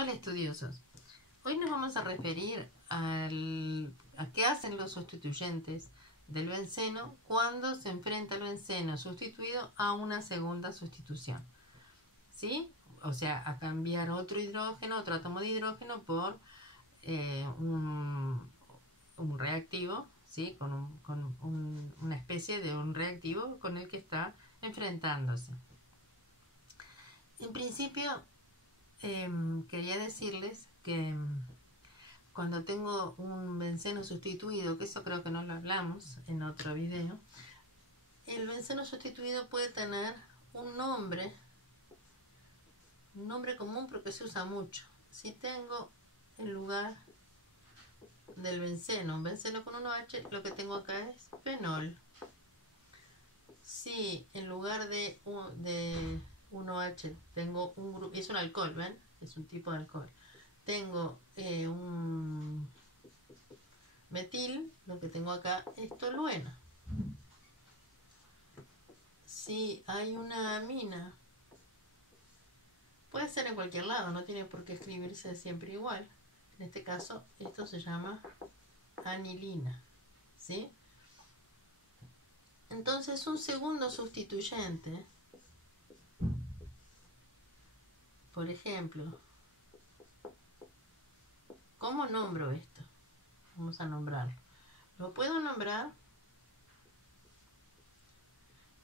Hola estudiosos, hoy nos vamos a referir a qué hacen los sustituyentes del benceno cuando se enfrenta el benceno sustituido a una segunda sustitución, ¿sí? O sea, a cambiar otro hidrógeno, otro átomo de hidrógeno por un reactivo, ¿sí? Con una especie de un reactivo con el que está enfrentándose. En principio, quería decirles que cuando tengo un benceno sustituido, que eso creo que no lo hablamos en otro video, el benceno sustituido puede tener un nombre común porque se usa mucho. Si tengo en lugar del benceno un benceno con 1H, lo que tengo acá es fenol. Si en lugar de 1H tengo un grupo, es un alcohol, ¿ven? Es un tipo de alcohol. Tengo un metil, lo que tengo acá es tolueno. Si hay una amina, puede ser en cualquier lado, no tiene por qué escribirse siempre igual. En este caso, esto se llama anilina, ¿sí? Entonces, un segundo sustituyente, por ejemplo, ¿cómo nombro esto? Vamos a nombrarlo. Lo puedo nombrar,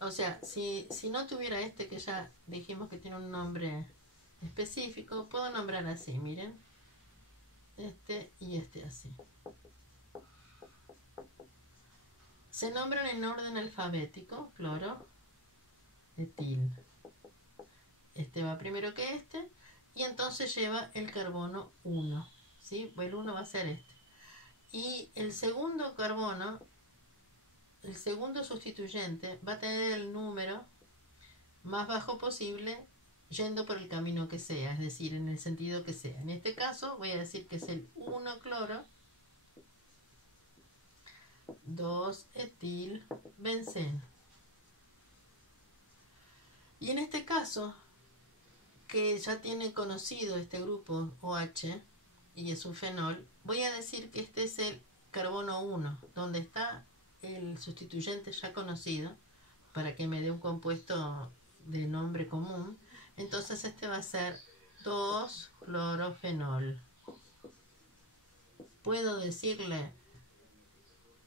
o sea, si no tuviera este que ya dijimos que tiene un nombre específico, puedo nombrar así, miren, este y este así. Se nombran en orden alfabético, cloro, etil. Este va primero que este y entonces lleva el carbono 1, ¿sí? Pues el 1 va a ser este. Y el segundo carbono, el segundo sustituyente, va a tener el número más bajo posible yendo por el camino que sea, es decir, en el sentido que sea. En este caso voy a decir que es el 1 cloro 2 etil benceno. Y en este caso, que ya tiene conocido este grupo OH y es un fenol, voy a decir que este es el carbono 1, donde está el sustituyente ya conocido, para que me dé un compuesto de nombre común. Entonces este va a ser 2-clorofenol. Puedo decirle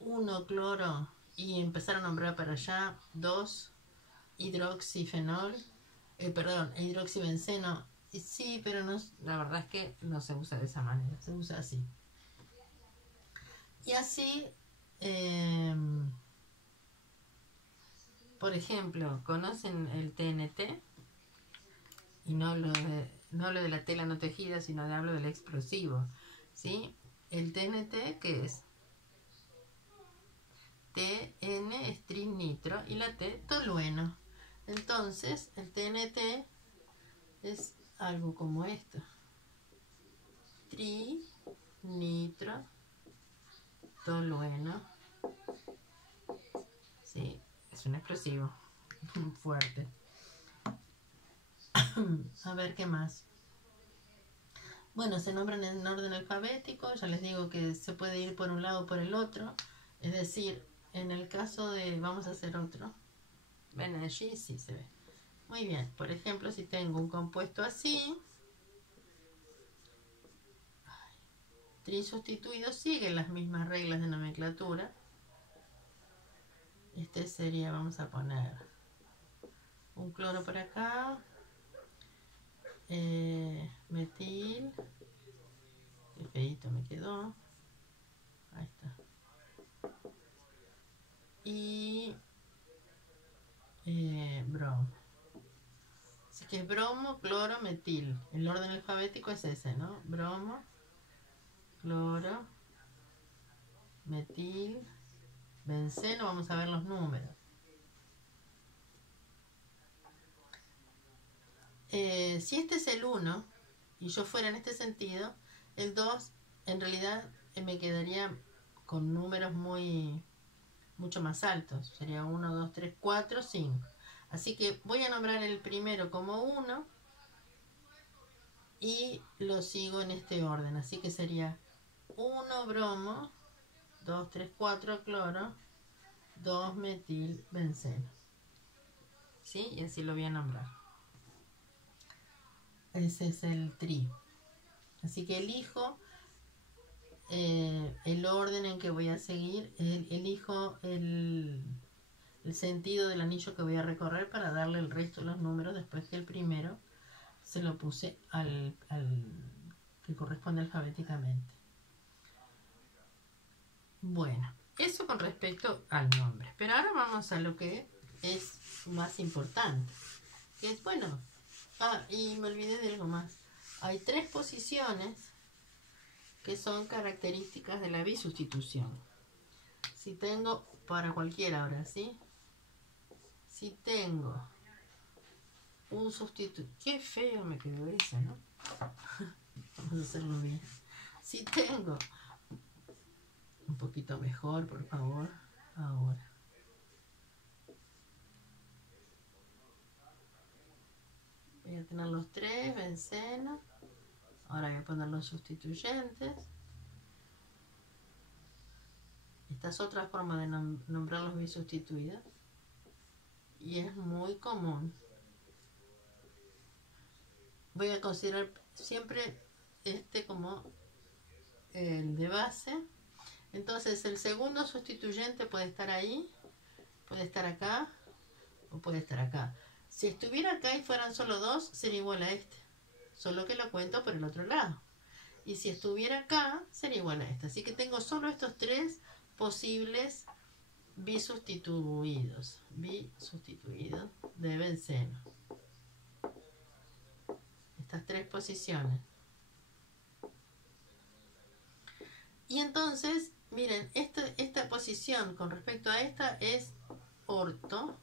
1-cloro y empezar a nombrar para allá 2-hidroxifenol, hidroxibenceno. Sí, pero no, la verdad es que no se usa de esa manera, se usa así. Y así, por ejemplo, ¿conocen el TNT? Y no hablo de la tela no tejida, sino hablo del explosivo, ¿sí? El TNT, ¿qué es? TN es trinitro y la T tolueno. Entonces, el TNT es algo como esto. Trinitro tolueno. Sí, es un explosivo fuerte. A ver, ¿qué más? Bueno, se nombran en orden alfabético. Ya les digo que se puede ir por un lado o por el otro. Es decir, en el caso de... Vamos a hacer otro. ¿Ven allí? Sí, se ve. Muy bien. Por ejemplo, si tengo un compuesto así, trisustituido, siguen las mismas reglas de nomenclatura. Este sería, vamos a poner un cloro por acá, metil, qué feito me quedó, ahí está, y bromo. Así que bromo, cloro, metil. El orden alfabético es ese, ¿no? Bromo, cloro, metil, benceno. Vamos a ver los números. Si este es el 1 y yo fuera en este sentido, el 2 en realidad me quedaría con números mucho más altos. Sería 1, 2, 3, 4, 5. Así que voy a nombrar el primero como 1 y lo sigo en este orden. Así que sería 1 bromo, 2, 3, 4 cloro, 2 metilbenceno. ¿Sí? Y así lo voy a nombrar. Ese es el tri. Así que elijo el orden en que voy a seguir, elijo el sentido del anillo que voy a recorrer para darle el resto de los números después que el primero se lo puse al que corresponde alfabéticamente. Bueno, eso con respecto al nombre. Pero ahora vamos a lo que es más importante. Que es, bueno, y me olvidé de algo más. Hay 3 posiciones que son características de la bisustitución. Si tengo, para cualquiera ahora, ¿sí? Si tengo un sustituto, qué feo me quedó eso, ¿no? Vamos a hacerlo bien. Si tengo, un poquito mejor, por favor, ahora. Voy a tener los 3, benceno. Ahora voy a poner los sustituyentes. Esta es otra forma de nombrar los bisustituidos. Y es muy común. Voy a considerar siempre este como el de base. Entonces el segundo sustituyente puede estar ahí, puede estar acá o puede estar acá. Si estuviera acá y fueran solo 2, sería igual a este. Solo que lo cuento por el otro lado. Y si estuviera acá, sería igual a este. Así que tengo solo estos 3 posibles bisustituidos. Bisustituidos de benceno. Estas 3 posiciones. Y entonces, miren, esta posición con respecto a esta es orto.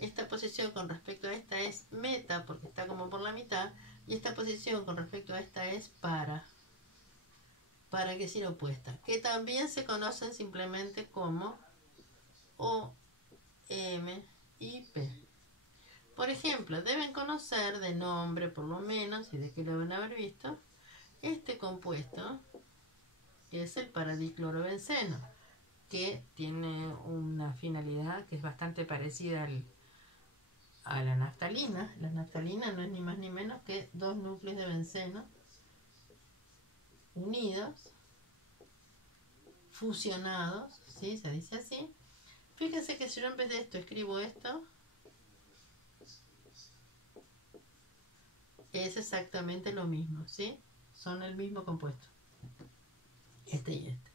Esta posición con respecto a esta es meta, porque está como por la mitad. Y esta posición con respecto a esta es para. Para que es opuesta. Que también se conocen simplemente como O, M y P. Por ejemplo, deben conocer de nombre por lo menos, y de que lo deben haber visto, este compuesto, que es el paradiclorobenceno, que tiene una finalidad que es bastante parecida a la naftalina. La naftalina no es ni más ni menos que 2 núcleos de benceno unidos, fusionados, ¿sí? Se dice así. Fíjense que si yo en vez de esto escribo esto, es exactamente lo mismo, ¿sí? Son el mismo compuesto. Este y este.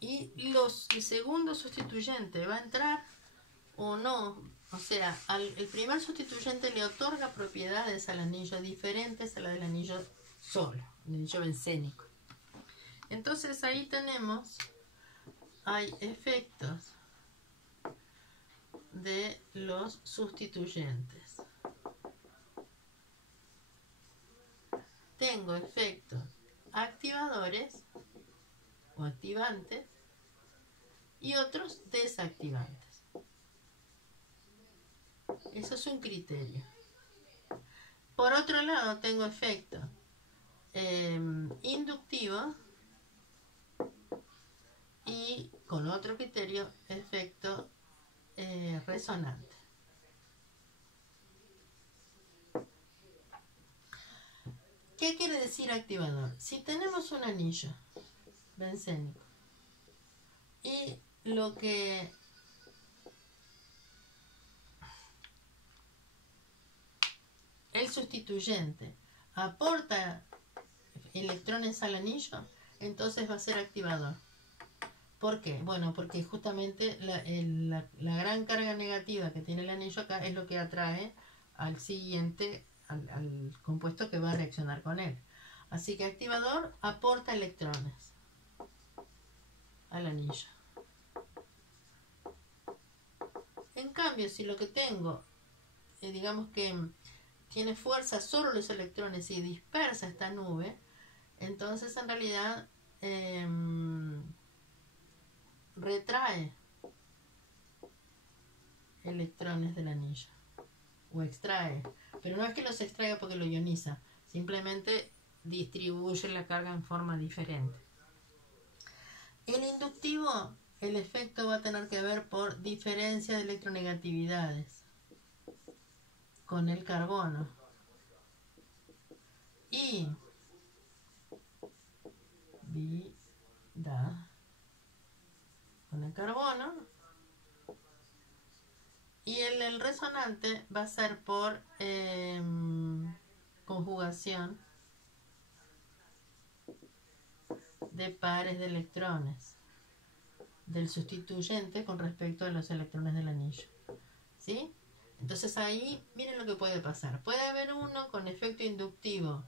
Y el segundo sustituyente va a entrar o no. O sea, el primer sustituyente le otorga propiedades al anillo diferentes a la del anillo solo, el anillo bencénico. Entonces ahí tenemos, hay efectos de los sustituyentes. Tengo efectos activadores o activantes y otros desactivantes. Eso es un criterio. Por otro lado, tengo efectos inductivos y, con otro criterio, efecto resonante. ¿Qué quiere decir activador? Si tenemos un anillo bencénico y lo que el sustituyente aporta electrones al anillo, entonces va a ser activador. ¿Por qué? Bueno, porque justamente la gran carga negativa que tiene el anillo acá es lo que atrae al siguiente, al compuesto que va a reaccionar con él. Así que activador aporta electrones al anillo. En cambio, si lo que tengo, digamos que tiene fuerza solo los electrones y dispersa esta nube, entonces en realidad retrae electrones del anillo. O extrae. Pero no es que los extraiga porque lo ioniza. Simplemente distribuye la carga en forma diferente. El inductivo, el efecto va a tener que ver por diferencia de electronegatividades con el carbono. Y con el carbono. Y el resonante va a ser por conjugación de pares de electrones del sustituyente con respecto a los electrones del anillo. ¿Sí? Entonces ahí, miren lo que puede pasar. Puede haber uno con efecto inductivo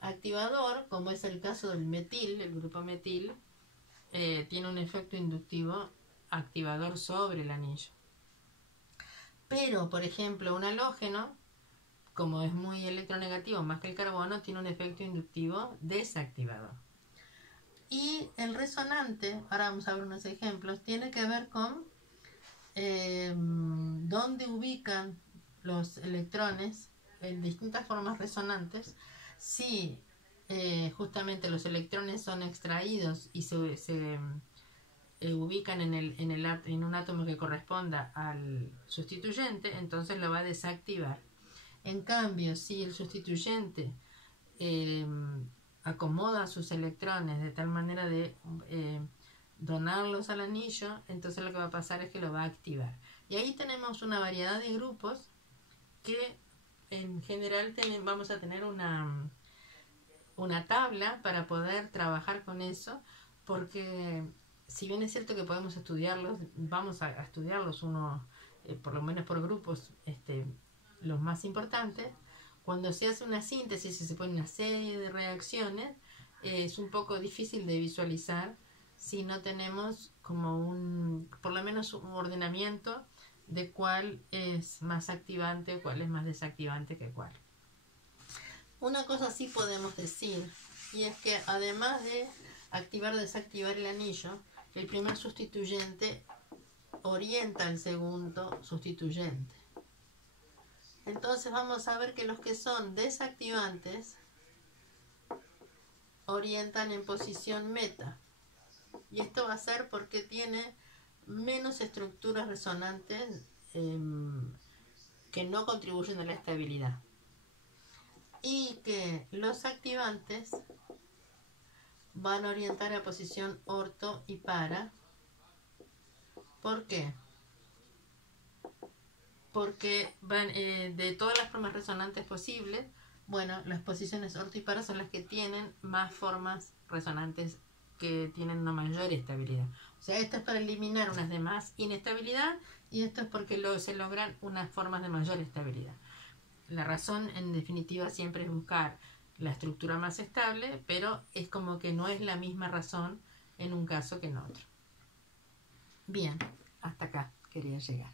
activador, como es el caso del metil, el grupo metil, tiene un efecto inductivo activador sobre el anillo. Pero, por ejemplo, un halógeno, como es muy electronegativo más que el carbono, tiene un efecto inductivo desactivador. Y el resonante, ahora vamos a ver unos ejemplos, tiene que ver con dónde ubican los electrones en distintas formas resonantes. Si justamente los electrones son extraídos y se ubican en un átomo que corresponda al sustituyente, entonces lo va a desactivar. En cambio, si el sustituyente acomoda sus electrones de tal manera de donarlos al anillo, entonces lo que va a pasar es que lo va a activar. Y ahí tenemos una variedad de grupos que en general vamos a tener una tabla para poder trabajar con eso, porque si bien es cierto que podemos estudiarlos, vamos a estudiarlos uno, por lo menos por grupos, los más importantes. Cuando se hace una síntesis y se pone una serie de reacciones, es un poco difícil de visualizar si no tenemos como por lo menos un ordenamiento de cuál es más activante o cuál es más desactivante que cuál. Una cosa sí podemos decir, y es que además de activar o desactivar el anillo, el primer sustituyente orienta al segundo sustituyente. Entonces vamos a ver que los que son desactivantes orientan en posición meta. Y esto va a ser porque tiene menos estructuras resonantes que no contribuyen a la estabilidad. Y que los activantes van a orientar a posición orto y para. ¿Por qué? Porque van de todas las formas resonantes posibles, bueno, las posiciones orto y para son las que tienen más formas resonantes que tienen una mayor estabilidad. O sea, esto es para eliminar unas de más inestabilidad y esto es porque se logran unas formas de mayor estabilidad. La razón, en definitiva, siempre es buscar la estructura más estable, pero es como que no es la misma razón en un caso que en otro. Bien, hasta acá quería llegar.